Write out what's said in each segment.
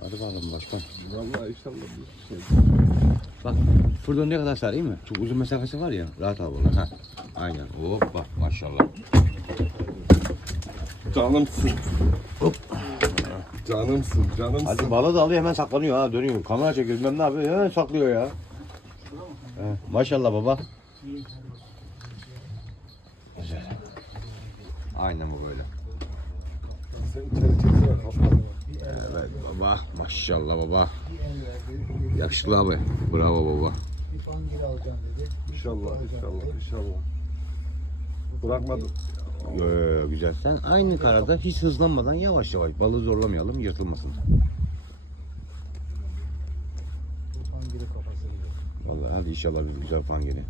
Hadi bakalım başkan. Vallahi inşallah bir şey. Bak fırın ne kadar sarayım mı? Çok uzun mesafesi var ya. Rahat al bunu. Ha. Aynen. Hoppa maşallah. Canımsın. Hop. Canımsın, canımsın. Hadi balığı da alıyor hemen saklanıyor ha dönüyor. Kamera çekiyor bilmem ne yapıyor hemen saklıyor ya. He, maşallah baba. Güzel. Aynen bu böyle. Sen içeri çeksene kafanı. Evet baba maşallah baba. Yakışıklı abi. Bravo baba. İnşallah, inşallah, inşallah. Bırakmadım. Ee, güzel. Sen aynı kararda hiç hızlanmadan yavaş yavaş balığı zorlamayalım yırtılmasın. Vallahi hadi inşallah bir güzel fan geliyor.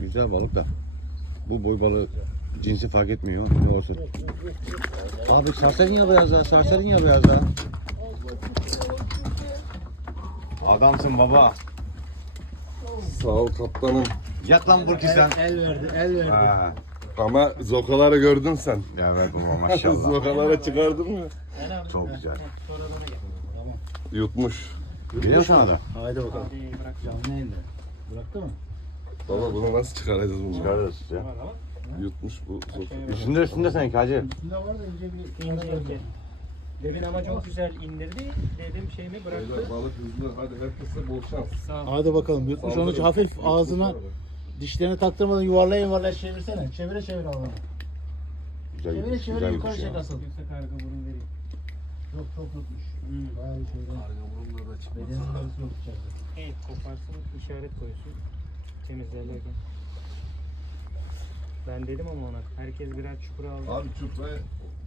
Güzel balık da. Bu boy balığı cinsi fark etmiyor. Ne olsun. Abi sarsarin ya biraz daha. Sarsarin ya biraz daha. Adamsın baba. Sağ ol kaptanım. Yat lan Burki sen. El verdi, el verdi. Ha, Ama zokaları gördün sen. evet baba maşallah. zokaları çıkardın mı? Çok güzel. Yutmuş. Biliyor musun da? Haydi bakalım. Canlı yayında. Bıraktı mı? Baba bunu nasıl çıkaracağız bunu? Çıkarırız ya. Yutmuş bu zoka. Üstünde üstünde sanki hacı. Üstünde var da ince bir İnce ince. Demin ama çok güzel indirdi. Dedim şeyimi bıraktı. Beyler balık hızlı. Hadi herkese bol şans. Sağ ol. Hadi bakalım. Yutmuş onu hafif ağzına dişlerini taktırmadan yuvarlaya yuvarlaya çevirsene. Çevire çevire Allah'ım. Güzel Çevire gitmiş, çevire güzel yukarı gitmiş çek ya. asıl. Yoksa karga burun vereyim. Yok çok yutmuş. Bayağı bir şeyden. Bedenin yarısı yok içeride. Evet koparsın işaret koysun. Temizlerlerken. Ben dedim ama ona herkes birer çukur aldı. Abi çuprayı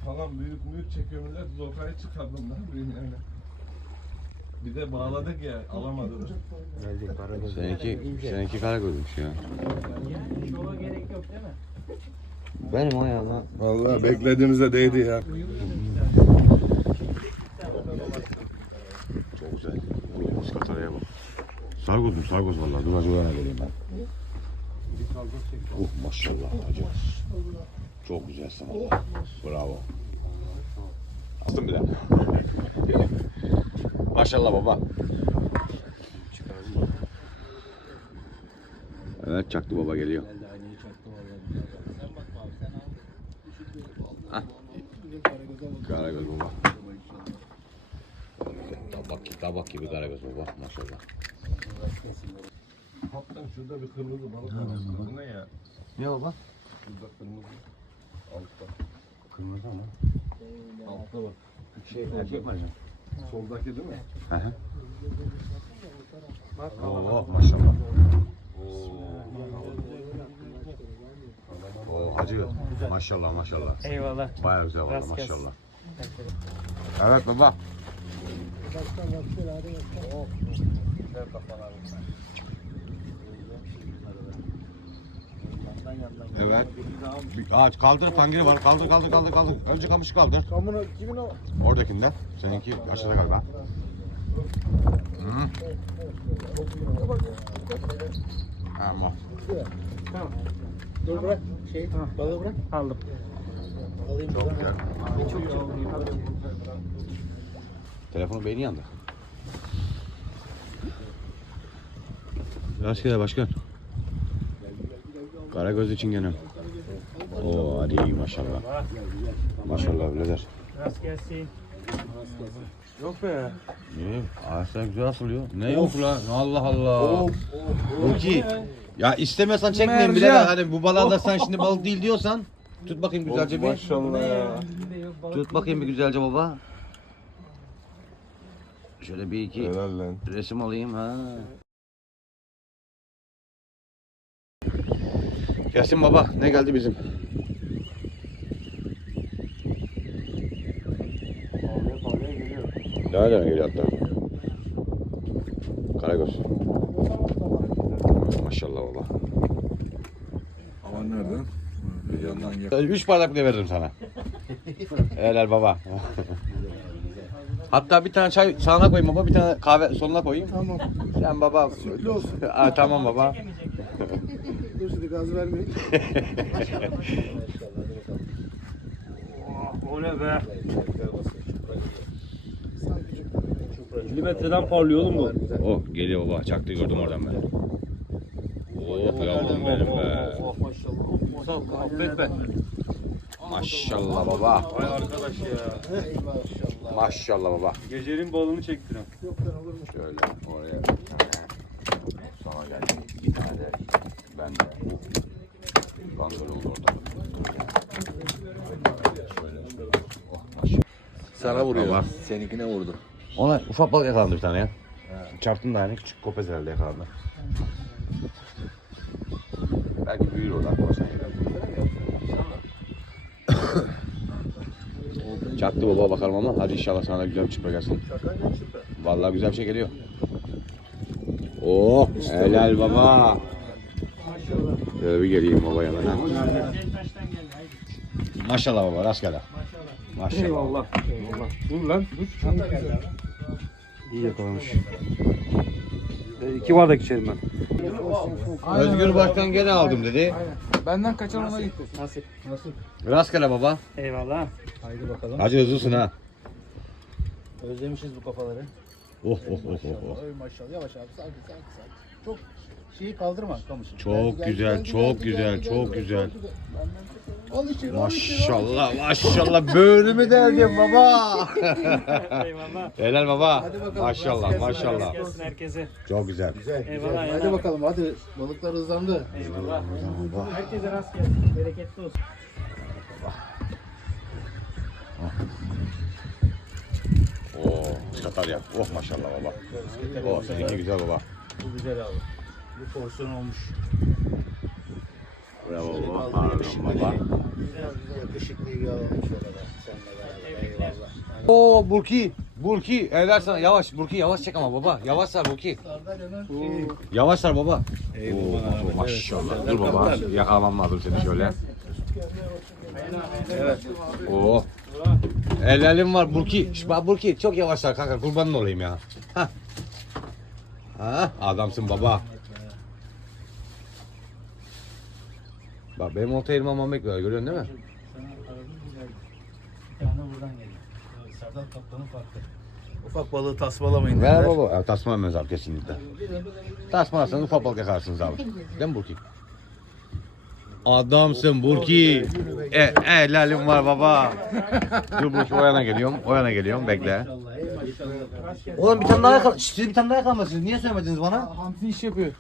falan büyük büyük çekiyor millet. Zokayı çıkardım lan benim yani. Bir de bağladık ya alamadılar. Seninki, seninki kara gözmüş ya. Yani şova gerek yok değil mi? Benim lan. Vallahi beklediğimize değdi ya. Çok güzel. Skataraya bak. Sargozum sargoz vallahi. Dur öyle geleyim ben. Oh maşallah hacı. Çok güzelsin valla. Bravo. Astım bir de. maşallah baba. Evet çaktı baba geliyor. Hah. Karagöz baba. Tabak, tabak gibi karagöz baba maşallah. Kaptan şurada bir kırmızı balık var. Bu ne ya? Ne baba? Şurada kırmızı. Altta. Kırmızı ama. Altta bak. Şey erkek mi acaba? Soldaki değil mi? Hı hı. Bak Oo maşallah. Oo hacı maşallah maşallah. Eyvallah. Bayağı güzel valla Rast gelsin. maşallah. Evet baba. Evet. Bir ağaç kaldır pangiri var. Kaldır kaldır kaldır kaldır. Önce kamışı kaldır. Kamına kimin o? Oradakinden. Seninki aşağıda galiba. Hı. Ama. Tamam. Dur bırak. Şey, balığı bırak. Aldım. Alayım Çok güzel. Çok çok büyük. Telefonu beyni yandı. Rastgele başkan. Karagöz için gene. Oo hadi iyi maşallah. Maşallah birader. Rast gelsin. Yok be. İyi. Ağaçlar güzel asılıyor. Ne yok lan? Allah Allah. Bu ki. Ya istemiyorsan çekmeyin birader. Hani bu balığa da sen şimdi balık değil diyorsan. Tut bakayım güzelce bir. Maşallah ya. Tut bakayım bir güzelce baba. Şöyle bir iki Helal lan. resim alayım ha. Gelsin baba ne geldi bizim? Nereden geliyor hatta? Karagöz. Maşallah baba. Ama nereden? Bir yandan gel. Üç bardak bile veririm sana. Helal baba. Hatta bir tane çay sağına koyayım baba, bir tane kahve sonuna koyayım. Tamam. Sen baba. Sütlü olsun. Aa, tamam baba. Dur şimdi gaz vermeyin. O ne be? 50 metreden parlıyor oğlum bu. Oh geliyor baba. Çaktı gördüm oradan ben. Oh yavrum benim be. Oh maşallah. Musa affet be. Maşallah baba. Vay arkadaş ya. Maşallah baba. Gecenin balını çektin ha. Şöyle oraya bir tane. Sana geldi bir tane. Ben de. Kangal oldu orada. Şöyle. Oh maşallah. Sana vuruyor. Baba. Seninkine vurdu. Ona ufak balık yakalandı bir tane ya. Çarptım da yani küçük kopez herhalde yakalandı. Belki büyür o da. Çaktı baba bakalım ama hadi inşallah sana da güzel bir çıpra gelsin. Vallahi güzel bir şey geliyor. Oh helal baba. Şöyle bir geleyim baba yanına. Maşallah baba rastgele. Maşallah. Eyvallah. Eyvallah. Dur lan dur. Çanta geldi abi. İyi yakalamış. E, iki bardak içerim ben. Özgür Başkan gene aldım dedi. Benden kaçan ona gitti. Nasip. Nasıl? Rastgele baba. Eyvallah. Haydi bakalım. Hacı hızlısın ha. Özlemişiz bu kafaları. Oh oh oh oh. oh. Oy maşallah yavaş abi sakin sakin sakin. Çok şeyi kaldırma kamışı. Çok güzel, çok güzel, çok güzel. Al içeri al içeri. al içeri. Maşallah maşallah bölümü deldim baba. Eyvallah. Helal baba. Hadi bakalım, Maşallah maşallah. Gelsin herkese. Çok güzel. Güzel Eyvallah, güzel. Hadi eyvallah. bakalım hadi. Balıklar hızlandı. Eyvallah. Herkese rast gelsin. Bereketli olsun. Oo, Katarya. Oh maşallah baba. Oh seninki güzel baba. Bu güzel abi. Bu porsiyon olmuş. Bravo baba. Kaldırıyor Pardon şimdi. baba. Yakışıklıyı bir alalım şöyle de. Seninle beraber. Eyvallah. Oo Burki. Burki. Helal sana. Yavaş. Burki yavaş çek ama baba. Yavaş sar Burki. Yavaş sar baba. Oo, maşallah. Dur baba. Yakalamam lazım seni şöyle. Evet. Oo. Helalim var Burki. Şş, bak Burki çok yavaş sar kanka kurbanın olayım ya. Hah. Ha, adamsın baba. Bak benim olta elime almam bekliyor görüyorsun değil mi? Sana aradım güzel. Bir tane buradan geliyor. Serdar Kaptan'ın farkı. Ufak balığı tasmalamayın Ver baba. Ya, tasma vermez abi kesinlikle. Tasmalarsanız ufak balık yakarsınız abi. Değil mi Burki? Adamsın Burki. E, helalim var baba. Dur Burki o yana geliyorum. O yana geliyorum. Bekle. Oğlum bir tane daha yakal... Şşt, Siz bir tane daha yakalmadınız. Niye söylemediniz bana? Hamsi iş yapıyor.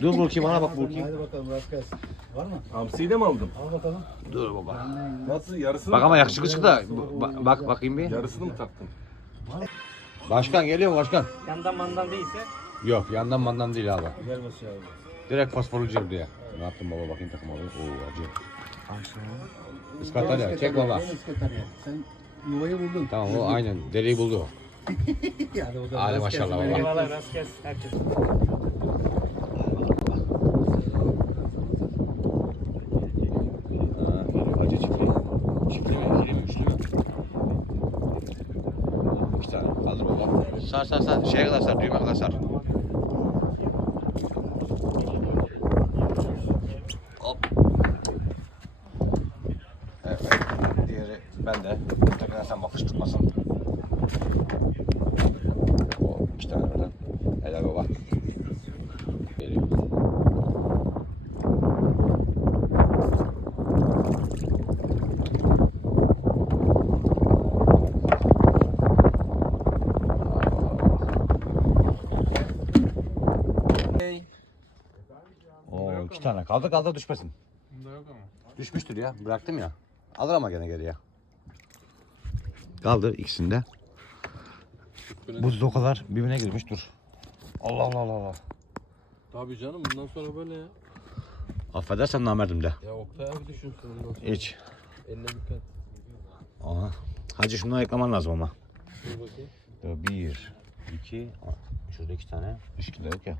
Dur Burki bana bak Burki. Hadi bakalım rast gelsin. Var mı? Hamsiyi de mi aldın? Al bakalım. Dur baba. Nasıl yarısını Bak ama yakışıklı çıktı da. Ba- bak bakayım bir. Yarısını mı taktın? Başkan geliyor mu başkan? Yandan mandan değilse Yok yandan mandan değil abi. Gel basıyor abi. Direkt fosforu diye. Ne yaptın baba bakayım takım alayım. Oo acı. Iskatarya çek baba. Iskatarya. Sen yuvayı buldun. Tamam o aynen dereyi buldu o. Hadi bakalım. Hadi maşallah baba. eyvallah rast gelsin herkese. Ha, geliyor acı çiftli. Çiftli mi? İkili mi? Üçlü mü? İki tane. Kaldır baba. Sar sar sar. Şeye kadar sar. Düğme kadar sar. Hop. Evet. Diğeri ben de. Tekrar sen bakış tutmasın. O iki tane birden. Helal baba. Geliyor. Oo iki tane. Kaldı kaldı düşmesin. Bunda yok ama. Düşmüştür ya. Bıraktım ya. Alır ama gene geriye. Kaldı ikisinde. Bu zokalar birbirine girmiş dur. Allah Allah Allah Allah. Tabii canım bundan sonra böyle ya. Affedersen namerdim de. Ya Oktay abi düşünsün bundan sonra. Hiç. Eline dikkat. Aha. Hacı şundan eklemen lazım ama. Dur bakayım. Bir, iki, şurada iki tane. Üç kilo yok ya.